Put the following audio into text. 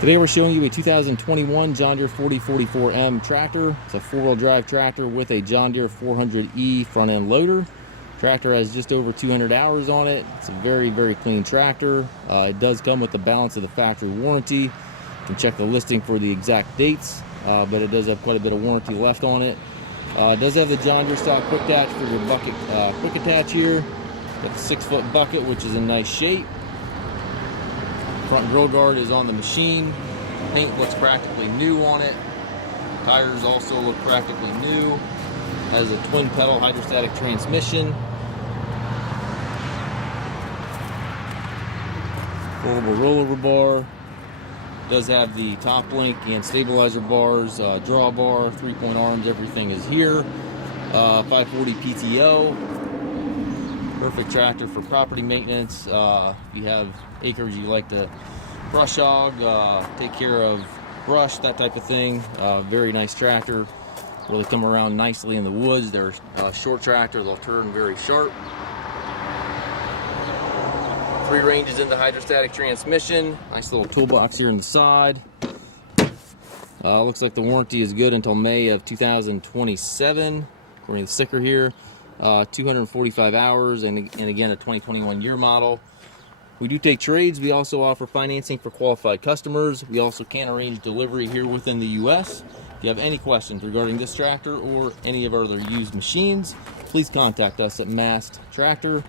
Today we're showing you a 2021 John Deere 4044M tractor. It's a four-wheel drive tractor with a John Deere 400E front end loader. Tractor has just over 200 hours on it. It's a very, very clean tractor. It does come with the balance of the factory warranty. You can check the listing for the exact dates, but it does have quite a bit of warranty left on it. It does have the John Deere style quick attach for your bucket quick attach here. Got the 6-foot bucket, which is in nice shape. Front grill guard is on the machine. Paint looks practically new on it. Tires also look practically new. Has a twin pedal hydrostatic transmission. Foldable rollover bar. Does have the top link and stabilizer bars, drawbar, 3-point arms, everything is here. 540 PTO. Perfect tractor for property maintenance. If you have acres you like to brush hog, take care of brush, that type of thing. Very nice tractor. Really come around nicely in the woods. They're a short tractor, they'll turn very sharp. 3 ranges in the hydrostatic transmission. Nice little toolbox here on the side. Looks like the warranty is good until May of 2027, according to the sticker here. 245 hours, and again, a 2021 year model. We do take trades. We also offer financing for qualified customers. We also can arrange delivery here within the U.S. If you have any questions regarding this tractor or any of our other used machines, please contact us at masttractor.com.